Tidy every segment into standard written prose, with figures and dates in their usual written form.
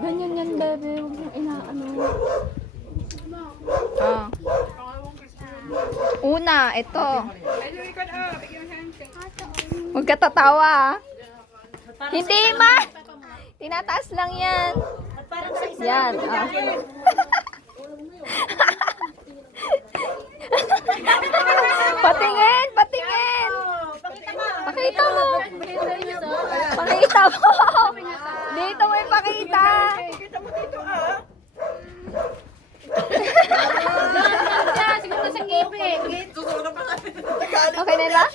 Ganyan yan, bebe. Huwag mong inaano. Ah. Una, ito. Huwag ka tatawa, ah. Hindi, ma! Tinataas lang yan. Yan. Ah. Patingin! Patingin! Pakita mo! Pakita mo! Dito mo ipakita! Okay na lang?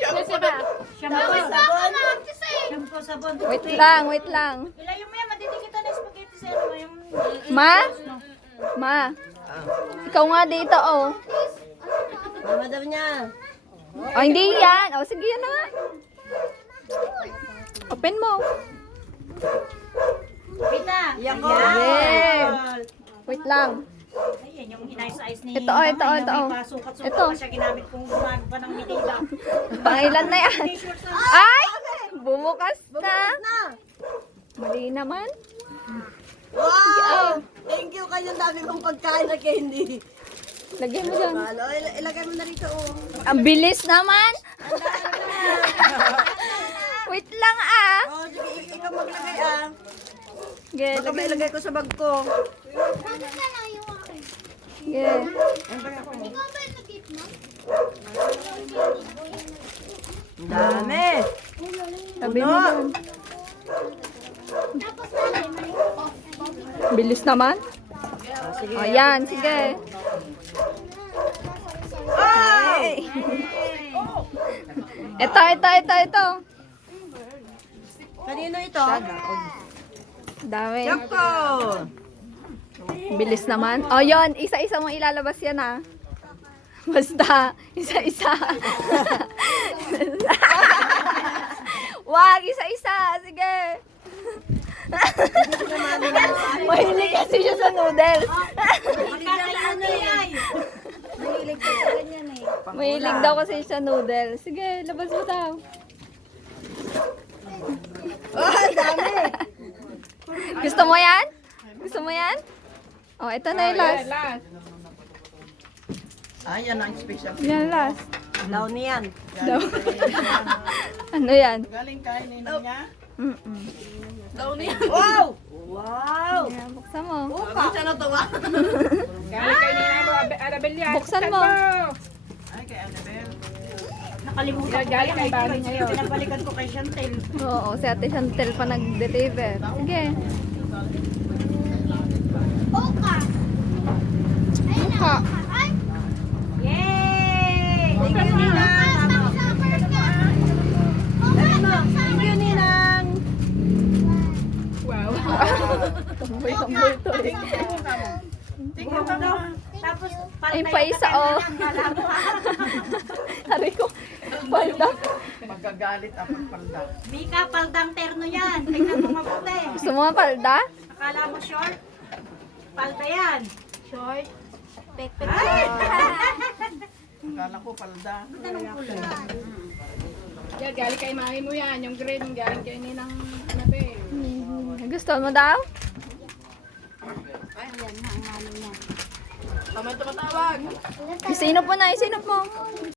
Wait lang, wait lang. Ilayo mo yan, matitikita na spaghetti sa ano yung... Ma? Ma? Ikaw nga dito, oh. Mama daw niya. Oh, hindi yan. Oh, sige yan na nga. Open mo. Pita. Yan ko. Yeah. Wait lang. Ayan, yung hinayos-ayos ni... Ito, oh, ito, oh, ito, oh. Sukat-sukat Ito. pa siya ginamit kong gumagawa pa ng Manila. Pangilan na yan. Ay! Bumukas na. Mali naman. Wow! Thank you kayo. Dami kong pagkain na candy. Lagyan mo dyan. Halo, ilagay mo na rito. Oh. Ang bilis naman. Wait lang, ah. Oh, sige, ikaw maglagay ah. Sige, Baka may ilagay ko sa bag ko. sige. Ang dami. Sabi mo dun. Bilis naman. Sige. O, yan. Sige. Ay! Ito. Kanino ito? Dami. Yoko! Bilis naman. O, yun. Isa-isa mo ilalabas yan, ah. Basta, isa-isa. Wag, isa-isa. Sige. Mahilig kasi siya sa noodles. Mahilig daw kasi siya sa noodles. Sige, labas mo daw. Oh, ang dami. Gusto mo yan? Gusto mo yan? Oh, ito na yung last. Ayan ang special. Yan last. Daw niyan. Daw. Ano yan? Galing kay ninang niya. Mm-mm. Wow! Wow! Yan, buksan mo. Bakit siya natuwa? Galing kay ninang Arabella. Buksan mo. Ay, kay Annabelle. Nakalimutan ko Galing kay Bali ngayon. ngayon. Pinabalikan ko kay Chantel. Oo, si Ate Chantel pa nag-deliver. Sige. Oka. Yay! Thank you, Ninang. Thank you, Ninang. Tamboy-tamboy to. Tingnan mo na. Tapos, Ay, pa isa, oh. Hari ko. Palda. Magagalit ako palda. Mika, paldang terno yan. Tingnan mo mabuti. Gusto mo ang palda? Akala mo short? Palda yan. Short? Pek-pek Ay! short. Akala ko palda. Tanong ko lang. Yan, galing kay mami mo yan. Yung grade mo galing kay ninang Annabelle. Gusto mo daw? Tama ito matawag. Isinop mo na, isinop mo.